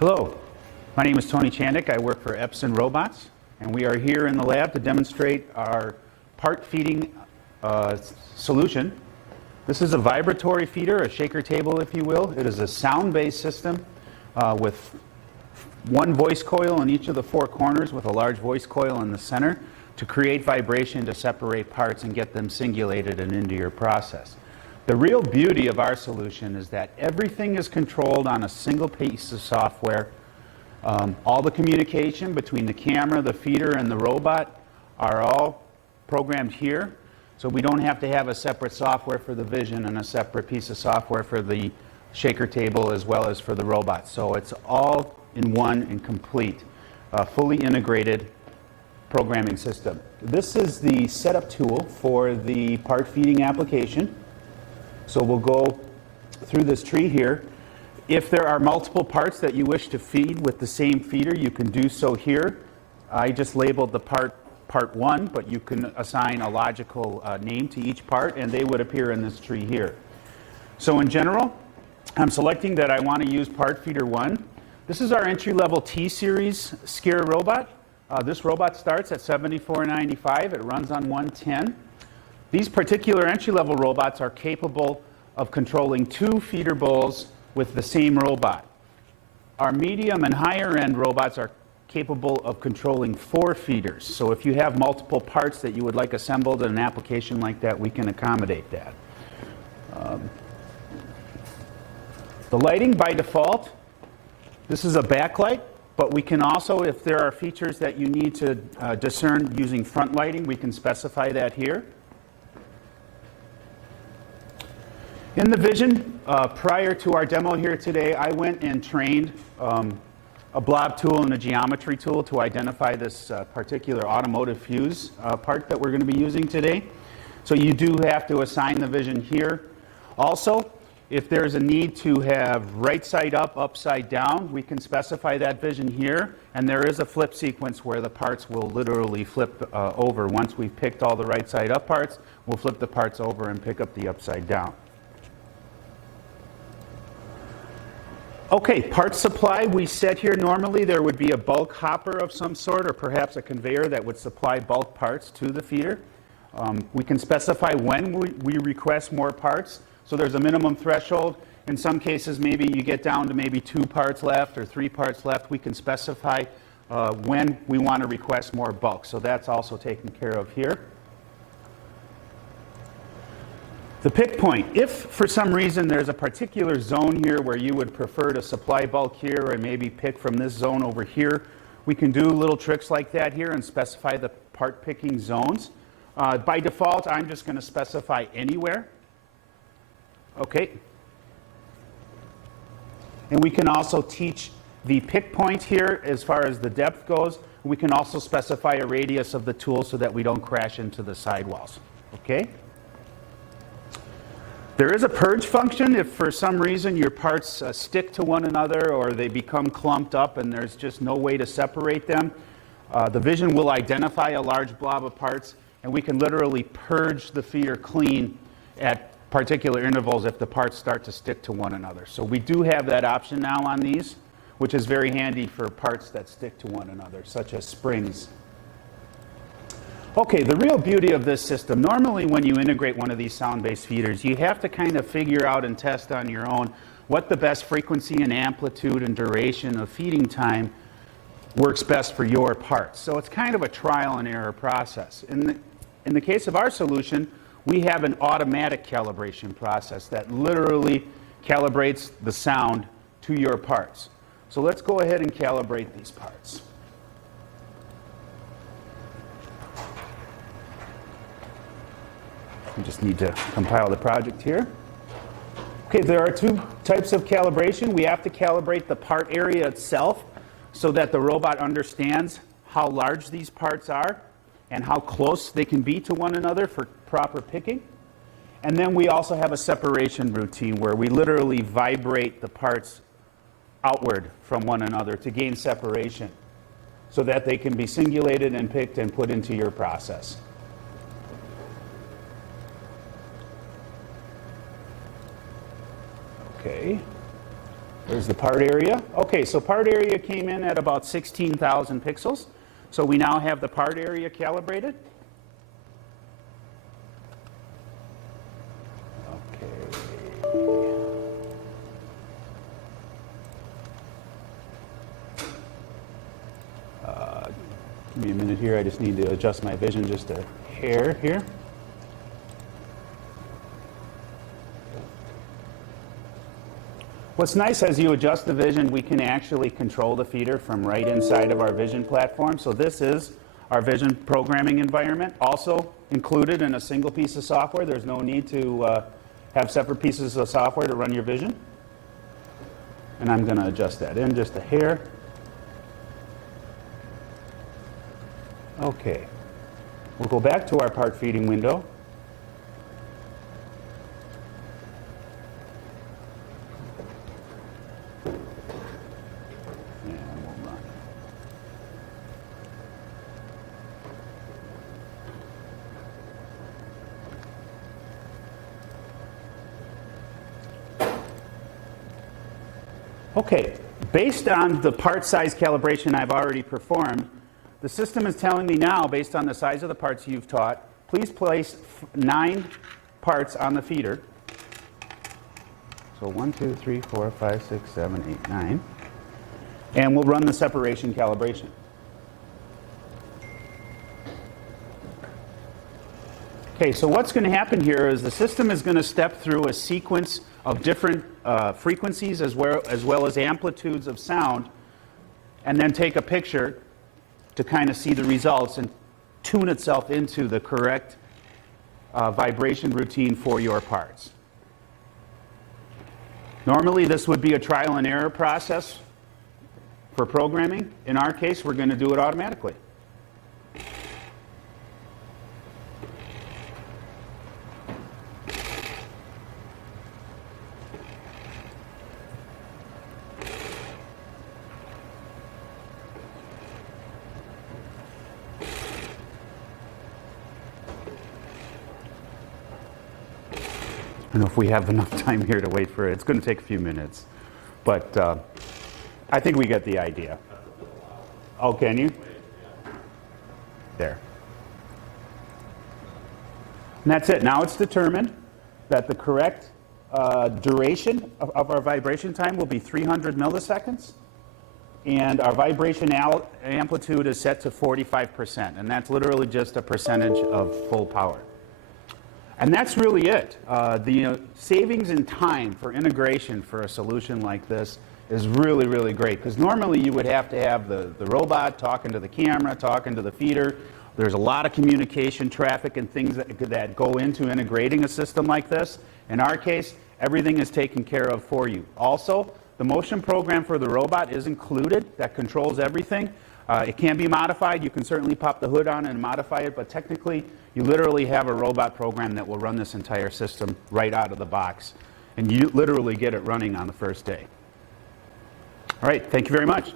Hello, my name is Tony Chandick. I work for Epson Robots, and we are here in the lab to demonstrate our part feeding solution. This is a vibratory feeder, a shaker table if you will. It is a sound-based system with one voice coil in each of the four corners with a large voice coil in the center to create vibration to separate parts and get them singulated and into your process. The real beauty of our solution is that everything is controlled on a single piece of software. All the communication between the camera, the feeder, and the robot are all programmed here. So we don't have to have a separate software for the vision and a separate piece of software for the shaker table as well as for the robot. So it's all in one and complete, fully integrated programming system. This is the setup tool for the part feeding application. So we'll go through this tree here. If there are multiple parts that you wish to feed with the same feeder, you can do so here. I just labeled the part 1, but you can assign a logical name to each part, and they would appear in this tree here. So in general, I'm selecting that I want to use part feeder 1. This is our entry-level T-Series Scare robot. This robot starts at $74.95. It runs on 110. These particular entry-level robots are capable of controlling 2 feeder bowls with the same robot. Our medium and higher-end robots are capable of controlling 4 feeders. So if you have multiple parts that you would like assembled in an application like that, we can accommodate that. The lighting by default, this is a backlight, but we can also, if there are features that you need to discern using front lighting, we can specify that here. In the vision, prior to our demo here today, I went and trained a blob tool and a geometry tool to identify this particular automotive fuse part that we're going to be using today. So you do have to assign the vision here. Also, if there's a need to have right side up, upside down, we can specify that vision here. And there is a flip sequence where the parts will literally flip over. Once we've picked all the right side up parts, we'll flip the parts over and pick up the upside down. Okay, parts supply, we set here normally there would be a bulk hopper of some sort or perhaps a conveyor that would supply bulk parts to the feeder. We can specify when we request more parts. So there's a minimum threshold. In some cases, maybe you get down to maybe 2 parts left or 3 parts left. We can specify when we want to request more bulk. So that's also taken care of here. The pick point, if for some reason there's a particular zone here where you would prefer to supply bulk here or maybe pick from this zone over here, we can do little tricks like that here and specify the part picking zones. By default, I'm just going to specify anywhere. Okay. And we can also teach the pick point here as far as the depth goes. We can also specify a radius of the tool so that we don't crash into the sidewalls. Okay. There is a purge function if for some reason your parts stick to one another or they become clumped up and there's just no way to separate them. The vision will identify a large blob of parts and we can literally purge the feeder clean at particular intervals if the parts start to stick to one another. So we do have that option now on these, which is very handy for parts that stick to one another, such as springs. Okay, the real beauty of this system, normally when you integrate one of these sound-based feeders, you have to kind of figure out and test on your own what the best frequency and amplitude and duration of feeding time works best for your parts. So it's kind of a trial and error process. In the case of our solution, we have an automatic calibration process that literally calibrates the sound to your parts. So let's go ahead and calibrate these parts. We just need to compile the project here. Okay, there are 2 types of calibration. We have to calibrate the part area itself so that the robot understands how large these parts are and how close they can be to one another for proper picking. And then we also have a separation routine where we literally vibrate the parts outward from one another to gain separation so that they can be singulated and picked and put into your process. Okay. There's the part area. Okay, so part area came in at about 16,000 pixels. So we now have the part area calibrated. Okay. Give me a minute here. I just need to adjust my vision just a hair here. What's nice, as you adjust the vision, we can actually control the feeder from right inside of our vision platform. So this is our vision programming environment, also included in a single piece of software. There's no need to have separate pieces of software to run your vision. And I'm going to adjust that in just a hair. Okay. We'll go back to our part feeding window. Okay, based on the part size calibration I've already performed, the system is telling me now, based on the size of the parts you've taught, please place 9 parts on the feeder. So 1, 2, 3, 4, 5, 6, 7, 8, 9. And we'll run the separation calibration. Okay, so what's going to happen here is the system is going to step through a sequence of different frequencies as well as amplitudes of sound, and then take a picture to kind of see the results and tune itself into the correct vibration routine for your parts. Normally, this would be a trial and error process for programming. In our case, we're going to do it automatically. I don't know if we have enough time here to wait for it. It's going to take a few minutes. But I think we get the idea. Oh, can you? There. And that's it. Now it's determined that the correct duration of our vibration time will be 300 milliseconds. And our vibration amplitude is set to 45%. And that's literally just a percentage of full power. And that's really it. The savings in time for integration for a solution like this is really, really great. Because normally you would have to have the robot talking to the camera, talking to the feeder. There's a lot of communication, traffic, and things that go into integrating a system like this. In our case, everything is taken care of for you. Also, the motion program for the robot is included. That controls everything. It can be modified. You can certainly pop the hood on and modify it, but technically, you literally have a robot program that will run this entire system right out of the box. And you literally get it running on the first day. All right, thank you very much.